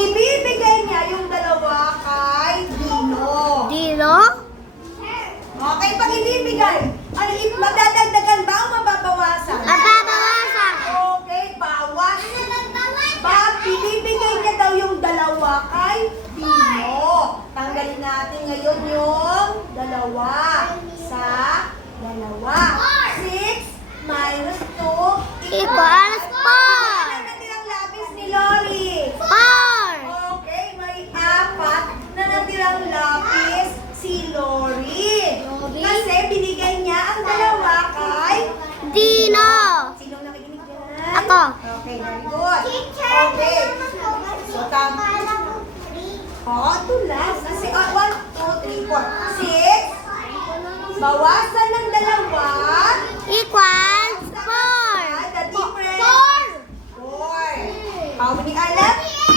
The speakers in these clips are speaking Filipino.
ibibigay niya yung dalawa kay Dino. Dino? Okay, pag ibibigay, ano, madadagdagan ba o mababawasan? Mababawasan. Okay, bawas. Pag ibibigay niya daw yung dalawa kay Dino. Tanggalin natin ngayon yung dalawa sa dalawa. 6 minus 2 Equals four. Ano natirang lapis ni Lori? Four. Okay, may apat na natirang lapis si Lori. Lori? Kasi binigay niya ang dalawa kay Dino. Sinong nakikinig dyan? Ako. Okay, very good. Okay. So, tama. Oo, two last. Kasi, ah, one, two, three, four. Six. Bawasan ng dalawa. Equals four. The difference. Four. Four. How many alam?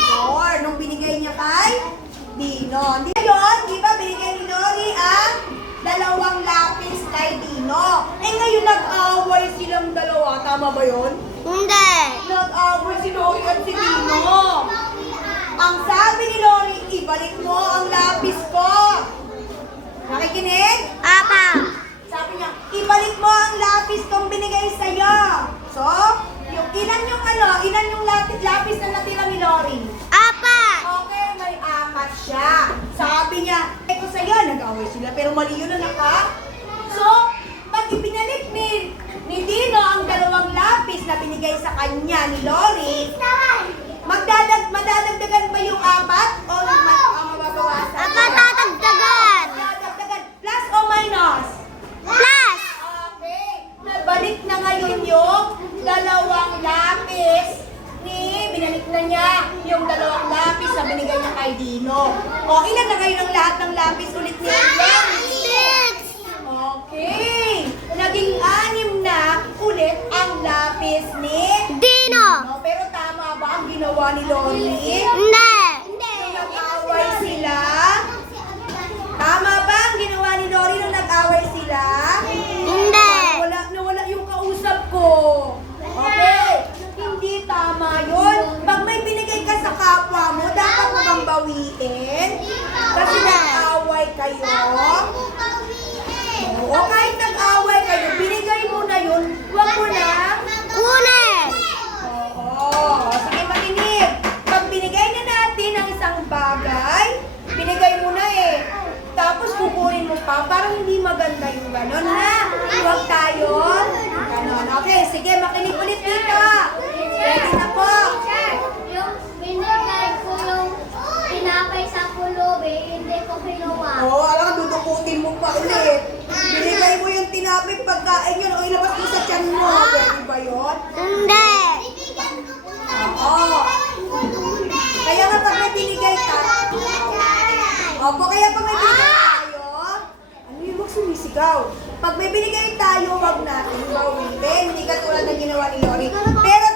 Four. Nung binigay niya kay Dino. Hindi yun, di ba binigay ni Lori ang dalawang lapis kay Dino. Eh ngayon nag-away silang dalawa. Tama ba yun? Hindi. Nag-away si Lori at si Dino. Ang sabi ni Lori, ibalik mo ang lapis ko. Nakikinig? Apa. Sabi niya, ibalik mo ang lapis kong binigay sa'yo. So, yung ilan yung ano, ilan yung lapis, lapis na natira ni Lori? Apa. Okay, may apat siya. Sabi niya, eh ko sa'yo, nag-away sila, pero mali yun anak ha. So, pag ibinalik ni, ni Dino ang dalawang binigay sa kanya ni Lori, magdadag, madadagdagan ba yung apat o mas, ang mababawasan? Apa tatagdagan. Madadagdagan. Plus o minus? Plus. Okay. Nabalik na ngayon yung dalawang lapis ni binalik na niya yung dalawang lapis na binigay niya kay Dino. O, ilan na kayo ng lahat ng lapis ulit ni? Six. Okay. Naging anim ginawa ni Lori? Hindi. Nung nag-away sila? Tama ba ang ginawa ni Lori nung nag-away sila? Hindi. Wala, nawala yung kausap ko. Okay. Hindi tama yun. Pag may binigay ka sa kapwa mo, dapat mo bang bawiin? Kasi nag-away kayo. Oo, kahit nag-away kayo, binigay mo na yun, huwag mo na. Kunin. Oo. Sige, makinig. Pag binigay na natin ang isang bagay, binigay mo na eh. Tapos kukunin mo pa, parang hindi maganda yung gano'n ha. Huwag tayo. Ganon. Okay, sige, makinig ulit dito. Ready na po. Yung binigay ko yung tinapay sa pulubi, hindi ko kinuha. Oo, oh, alam, dudukutin mo pa ulit. Binigay mo yung tinapay pagkain yun o ilabas mo sa tiyan mo. Pwede ba yun? Hindi. Bibigyan ko po Oo. Kaya nga pag may binigay ka, Opo, kaya pag may binigay tayo, ano yung sumisigaw? Pag may binigay tayo, wag natin bawitin. Hindi ka tulad ng ginawa ni Lori. Pero